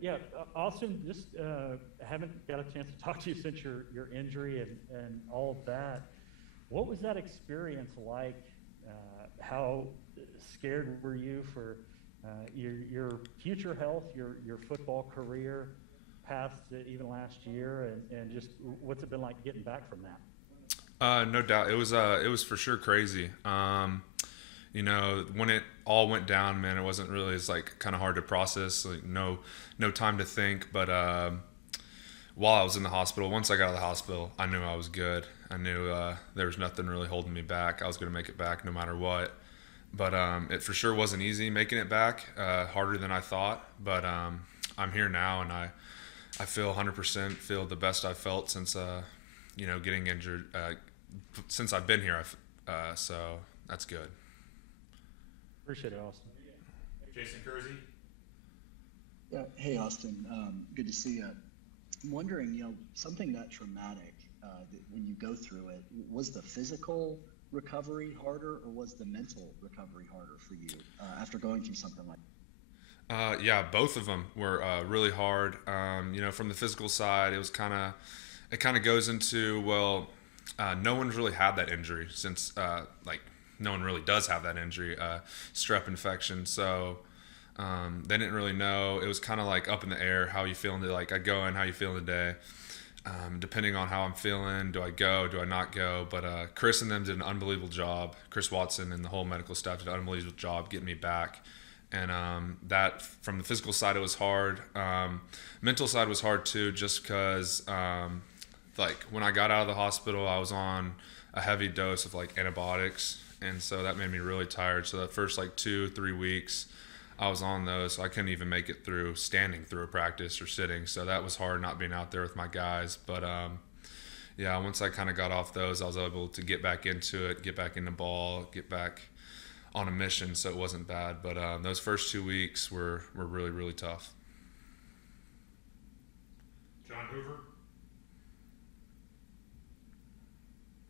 Yeah, Austin, just haven't got a chance to talk to you since your injury and all of that. What was that experience like? How scared were you for your future health, your football career, past even last year, and just what's it been like getting back from that? No doubt, it was for sure crazy. When it all went down, man, it wasn't really. It's like kind of hard to process. Like no time to think. But while I was in the hospital, once I got out of the hospital, I knew I was good. I knew there was nothing really holding me back. I was going to make it back no matter what. But it for sure wasn't easy making it back. Harder than I thought. But I'm here now, and I feel 100% feel the best I've felt since getting injured. Since I've been here, so that's good. Appreciate it, Austin. Jason Kersey. Yeah. Hey, Austin. Good to see you. I'm wondering, something that traumatic, that when you go through it, was the physical recovery harder or was the mental recovery harder for you after going through something like Yeah, both of them were really hard. From the physical side, it kind of goes into, well, no one's really had that injury since no one really does have that injury, strep infection. So they didn't really know. It was kind of like up in the air. How you feeling today? Like I go in, how you feeling today? Depending on how I'm feeling, do I go? Do I not go? But Chris and them did an unbelievable job. Chris Watson and the whole medical staff did an unbelievable job getting me back. And that from the physical side, it was hard. Mental side was hard too, just because when I got out of the hospital, I was on a heavy dose of like antibiotics, and so that made me really tired. So the first like 2-3 weeks, I was on those, so I couldn't even make it through standing through a practice or sitting. So that was hard, not being out there with my guys. But yeah, once I kind of got off those, I was able to get back into it, get back in the ball, get back on a mission. So it wasn't bad. But those first 2 weeks were really, really tough. John Hoover.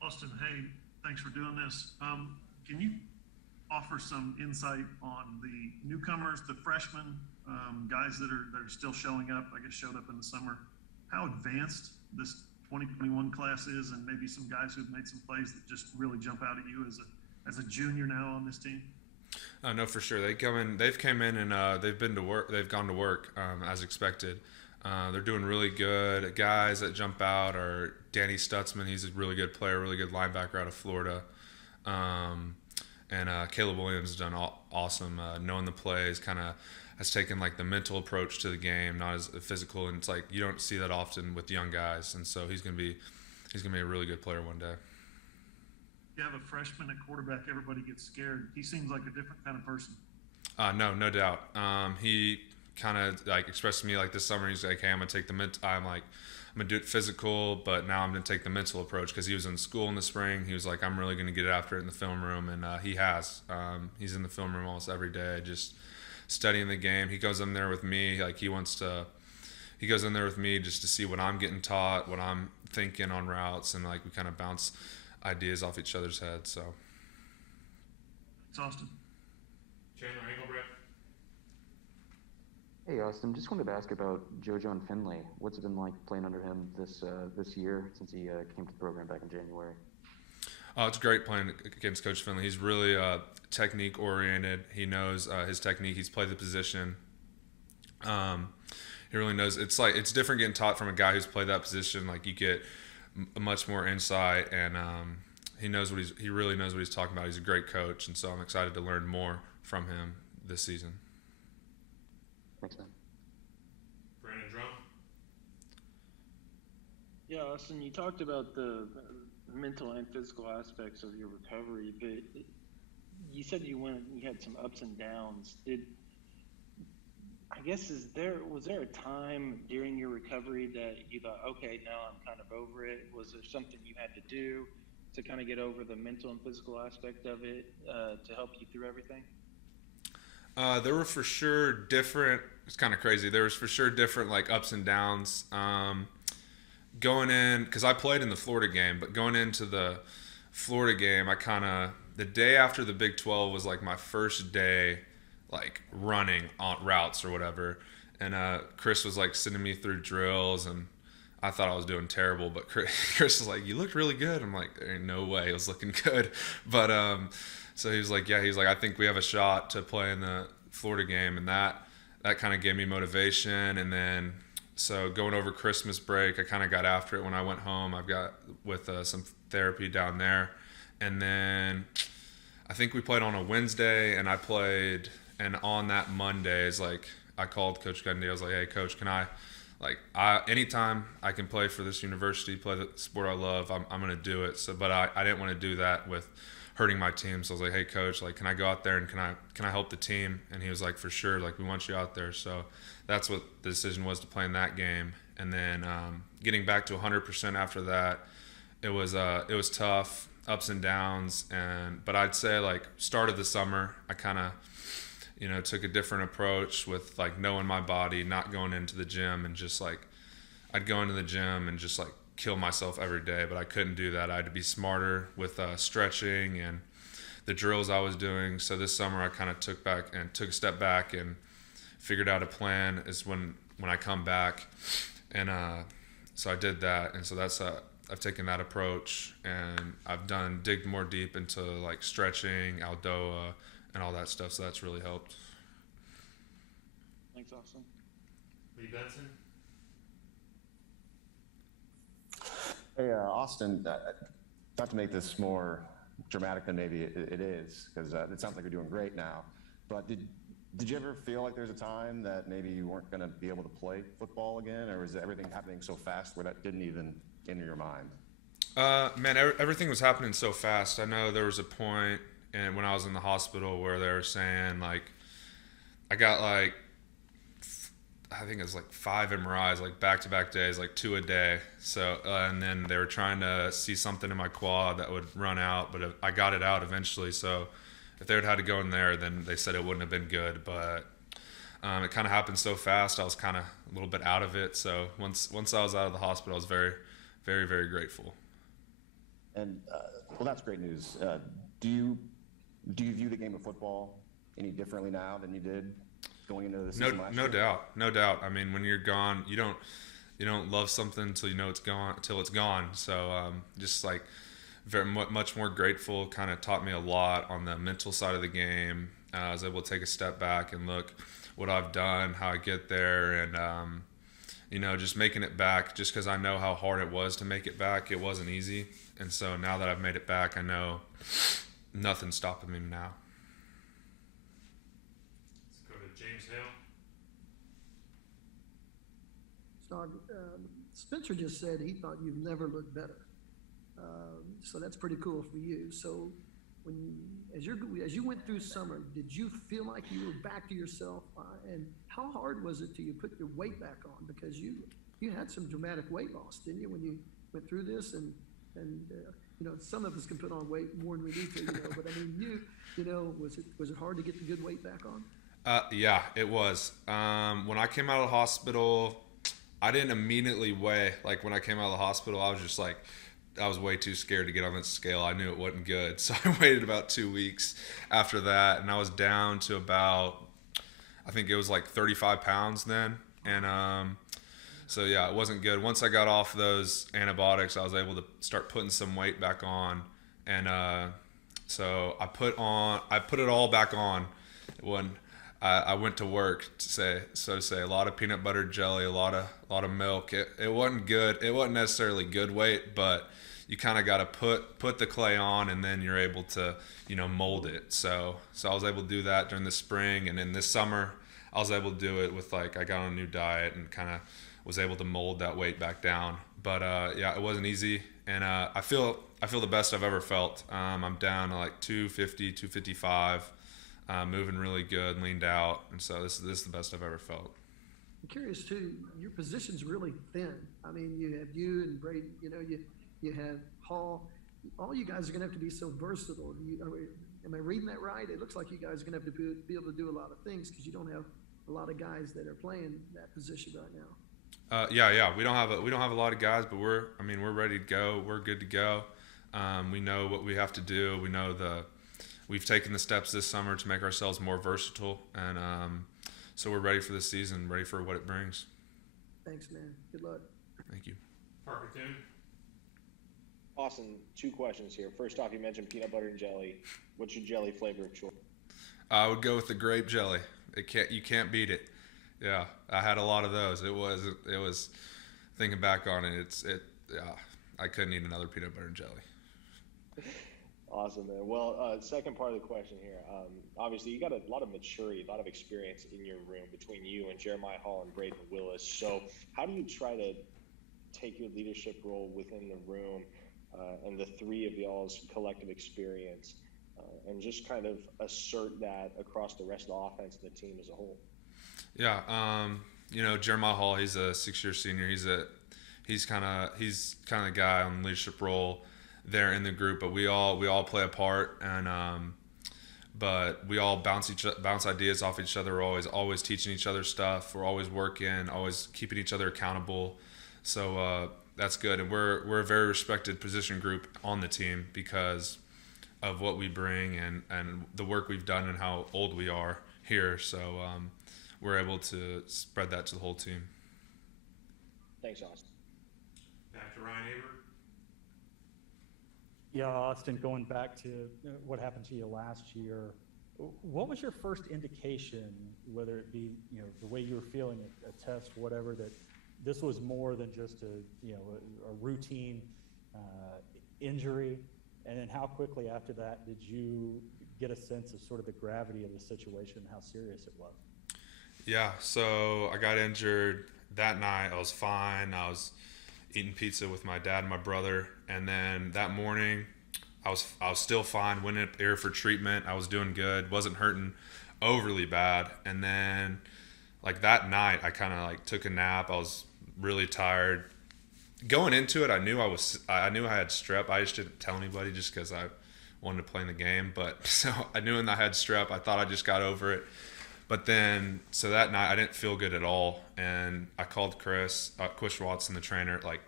Austin, hey, thanks for doing this. Can you offer some insight on the newcomers, the freshmen, guys that are still showing up, I guess showed up in the summer, how advanced this 2021 class is, and maybe some guys who've made some plays that just really jump out at you as a junior now on this team? No, for sure. They've come in and they've been to work. They've gone to work as expected. They're doing really good. Guys that jump out are Danny Stutzman. He's a really good player, really good linebacker out of Florida. And Caleb Williams has done awesome, knowing the plays, kind of has taken like the mental approach to the game, not as physical. And it's like you don't see that often with young guys. And so he's gonna be a really good player one day. You have a freshman at quarterback, everybody gets scared. He seems like a different kind of person. No doubt. He kind of like expressed to me like this summer. He's like, "Hey, I'm gonna take the I'm gonna do it physical, but now I'm gonna take the mental approach," because he was in school in the spring. He was like, "I'm really gonna get after it in the film room," and he has. He's in the film room almost every day, just studying the game. He goes in there with me, like he goes in there with me just to see what I'm getting taught, what I'm thinking on routes, and like we kind of bounce ideas off each other's heads. So. It's Austin. Chandler Engelbrecht. Hey Austin, just wanted to ask about JoJo and Finley. What's it been like playing under him this year since he came to the program back in January? Oh, it's great playing against Coach Finley. He's really technique oriented. He knows his technique. He's played the position. He really knows. It's different getting taught from a guy who's played that position. Like you get much more insight, and he really knows what he's talking about. He's a great coach, and so I'm excited to learn more from him this season. Thanks, man. Brandon Drum. Yeah, Austin, you talked about the mental and physical aspects of your recovery, but you said you had some ups and downs. Was there a time during your recovery that you thought, okay, now I'm kind of over it? Was there something you had to do to kind of get over the mental and physical aspect of it to help you through everything? There were for sure different. It's kind of crazy. There was for sure different like ups and downs. Going in, because I played in the Florida game, but going into the Florida game, the day after the Big 12 was like my first day, like running on routes or whatever, and Chris was like sending me through drills, and I thought I was doing terrible, but Chris was like, "You looked really good." I'm like, "There ain't no way it was looking good," but so he was like, "Yeah," he's like, "I think we have a shot to play in the Florida game," and that kind of gave me motivation. And then so going over Christmas break, I kind of got after it when I went home. I've got with some therapy down there, and then I think we played on a Wednesday, and I played, and on that Monday is like I called Coach Gundy. I was like, "Hey, Coach, can I?" Like, anytime I can play for this university, play the sport I love, I'm going to do it. So, but I didn't want to do that with hurting my team. So I was like, "Hey, Coach, like, can I go out there and can I help the team?" And he was like, "For sure. Like, we want you out there." So that's what the decision was, to play in that game. And then getting back to 100% after that, it was tough, ups and downs. But I'd say, like, start of the summer, I kind of, took a different approach with like knowing my body, not going into the gym, and just like I'd go into the gym and just like kill myself every day, but I couldn't do that. I had to be smarter with stretching and the drills I was doing. So this summer I kind of took a step back and figured out a plan is when I come back. And so I did that. And so that's I've taken that approach, and I've digged more deep into like stretching, Aldoa, and all that stuff. So that's really helped. Thanks, Austin. Lee Benson. Hey, Austin, not to make this more dramatic than maybe it is, because it sounds like you're doing great now, but did you ever feel like there's a time that maybe you weren't going to be able to play football again, or is everything happening so fast where that didn't even enter your mind? Man, everything was happening so fast. I know there was a point when I was in the hospital where they were saying, like, I got like, I think it was like 5 MRIs, like back-to-back days, like 2 a day. So, and then they were trying to see something in my quad that would run out, but I got it out eventually. So if they would had to go in there, then they said it wouldn't have been good. But it kind of happened so fast, I was kind of a little bit out of it. So once I was out of the hospital, I was very, very, very grateful. And well, that's great news. Do you view the game of football any differently now than you did going into the season last year? No doubt. I mean, when you're gone, you don't love something until you know it's gone, till it's gone. So just like very much more grateful. Kind of taught me a lot on the mental side of the game. I was able to take a step back and look what I've done, how I get there, and just making it back. Just because I know how hard it was to make it back, it wasn't easy. And so now that I've made it back, I know nothing's stopping me now. Let's go to James Hale. Spencer just said he thought you've never looked better. So that's pretty cool for you. So as you went through summer, did you feel like you were back to yourself? And how hard was it till you put your weight back on? Because you had some dramatic weight loss, didn't you, when you went through this? And some of us can put on weight more than we need to, but I mean, was it hard to get the good weight back on? Yeah, it was. When I came out of the hospital, I didn't immediately weigh. Like, when I came out of the hospital, I was just like, I was way too scared to get on that scale. I knew it wasn't good. So I waited about 2 weeks after that, and I was down to about, I think it was like 35 pounds then. And so yeah, it wasn't good. Once I got off those antibiotics, I was able to start putting some weight back on. And so I put it all back on when I went to work, to say a lot of peanut butter jelly, a lot of milk. It wasn't good. It wasn't necessarily good weight, but you kind of got to put the clay on, and then you're able to mold it. So I was able to do that during the spring, and then this summer I was able to do it with, like, I got on a new diet and kind of was able to mold that weight back down. But yeah, it wasn't easy, and I feel the best I've ever felt. I'm down to like 250, 255. Moving really good, leaned out, and so this is the best I've ever felt. I'm curious too. Your position's really thin. I mean, you have you and Brady. You have Hall. All you guys are going to have to be so versatile. Am I reading that right? It looks like you guys are going to have to be able to do a lot of things because you don't have a lot of guys that are playing that position right now. Yeah. We don't have a lot of guys, but we're ready to go. We're good to go. We know what we have to do. We know we've taken the steps this summer to make ourselves more versatile, and so we're ready for the season, ready for what it brings. Thanks, man. Good luck. Thank you. Parker Toon. Austin, 2 questions here. First off, you mentioned peanut butter and jelly. What's your jelly flavor of choice? I would go with the grape jelly. You can't beat it. Yeah, I had a lot of those. It was thinking back on it. I couldn't eat another peanut butter and jelly. Awesome, man. Well, second part of the question here. Obviously, you got a lot of maturity, a lot of experience in your room between you and Jeremiah Hall and Braden Willis. So how do you try to take your leadership role within the room and the 3 of y'all's collective experience and just kind of assert that across the rest of the offense and the team as a whole? Yeah, Jeremiah Hall, he's a 6-year senior. He's kind of the guy on the leadership role there in the group, but we all play a part, and but we all bounce ideas off each other. We're always teaching each other stuff. We're always working, always keeping each other accountable. So that's good, and we're a very respected position group on the team because of what we bring and the work we've done and how old we are here. So we're able to spread that to the whole team. Thanks, Austin. Back to Ryan Aber. Yeah, Austin, going back to what happened to you last year, what was your first indication, whether it be the way you were feeling, a test, whatever, that this was more than just a routine injury? And then how quickly after that did you get a sense of sort of the gravity of the situation and how serious it was? Yeah, so I got injured that night. I was fine. I was eating pizza with my dad and my brother, and then that morning I was still fine. Went up here for treatment. I was doing good. Wasn't hurting overly bad. And then like that night I kind of like took a nap. I was really tired. Going into it, I knew I had strep. I just didn't tell anybody just because I wanted to play in the game. But so I knew when I had strep, I thought I just got over it. But then, so that night I didn't feel good at all, and I called Chris Watson, the trainer, at like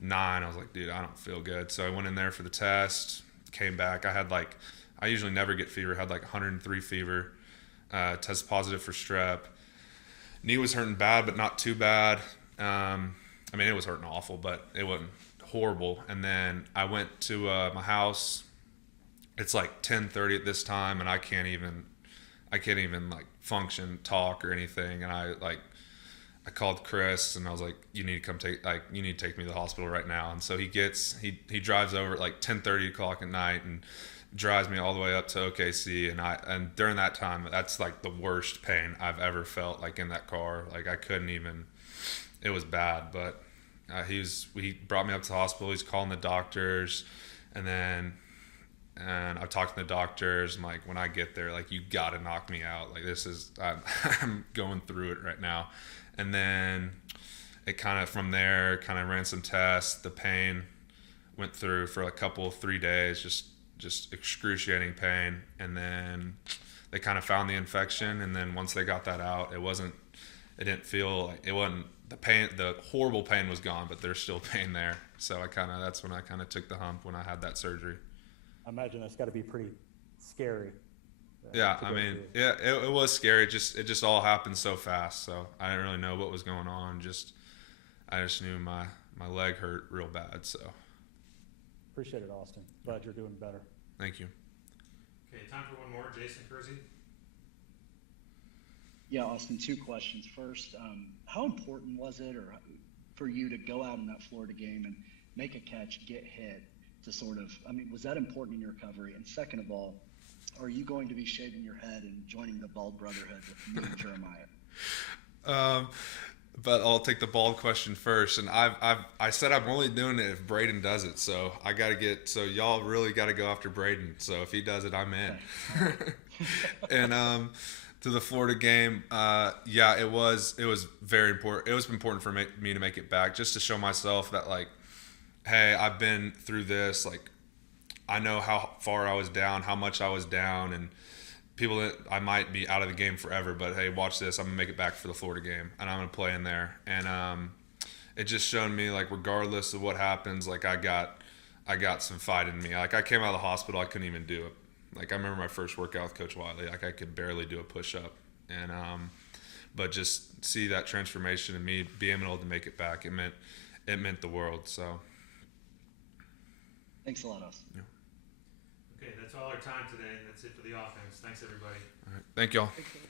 9. I was like, dude, I don't feel good. So I went in there for the test, came back. I usually never get fever. Had like 103 fever. Tested positive for strep. Knee was hurting bad, but not too bad. It was hurting awful, but it wasn't horrible. And then I went to my house. It's like 10:30 at this time, and I can't even like function, talk, or anything. And I called Chris, and I was like, you need to take me to the hospital right now. And so he drives over at like 10:30 o'clock at night and drives me all the way up to OKC. And during that time, that's like the worst pain I've ever felt, like in that car. Like I couldn't even, it was bad. But he brought me up to the hospital. He's calling the doctors, and I talked to the doctors. I'm like, when I get there, like, you got to knock me out. Like, I'm going through it right now. And then it from there ran some tests. The pain went through for 3 days, just excruciating pain. And then they found the infection. And then once they got that out, the pain, the horrible pain was gone, but there's still pain there. So that's when I took the hump when I had that surgery. I imagine that's got to be pretty scary. Yeah, it was scary. It just all happened so fast. So I didn't really know what was going on. I just knew my leg hurt real bad. So appreciate it, Austin. Glad you're doing better. Thank you. Okay, time for one more. Jason Kersey. Yeah, Austin, 2 questions. First, how important was it for you to go out in that Florida game and make a catch, get hit, to was that important in your recovery? And second of all, are you going to be shaving your head and joining the Bald Brotherhood with me and Jeremiah? But I'll take the bald question first. And I said I'm only doing it if Braden does it. So I got to so y'all really got to go after Braden. So if he does it, I'm in. Okay. And to the Florida game, it was very important. It was important for me to make it back, just to show myself that, like, hey, I've been through this. Like, I know how far I was down, how much I was down, and people that I might be out of the game forever, but hey, watch this. I'm gonna make it back for the Florida game, and I'm gonna play in there. And it just showed me, like, regardless of what happens, like, I got some fight in me. Like, I came out of the hospital, I couldn't even do it. Like, I remember my first workout with Coach Wiley. Like, I could barely do a push-up. And but just see that transformation and me being able to make it back, it meant the world. So Thanks a lot, Austin. yeah. Okay, that's all our time today. That's it for the offense. Thanks, everybody. All right. Thank y'all. Thanks, Austin.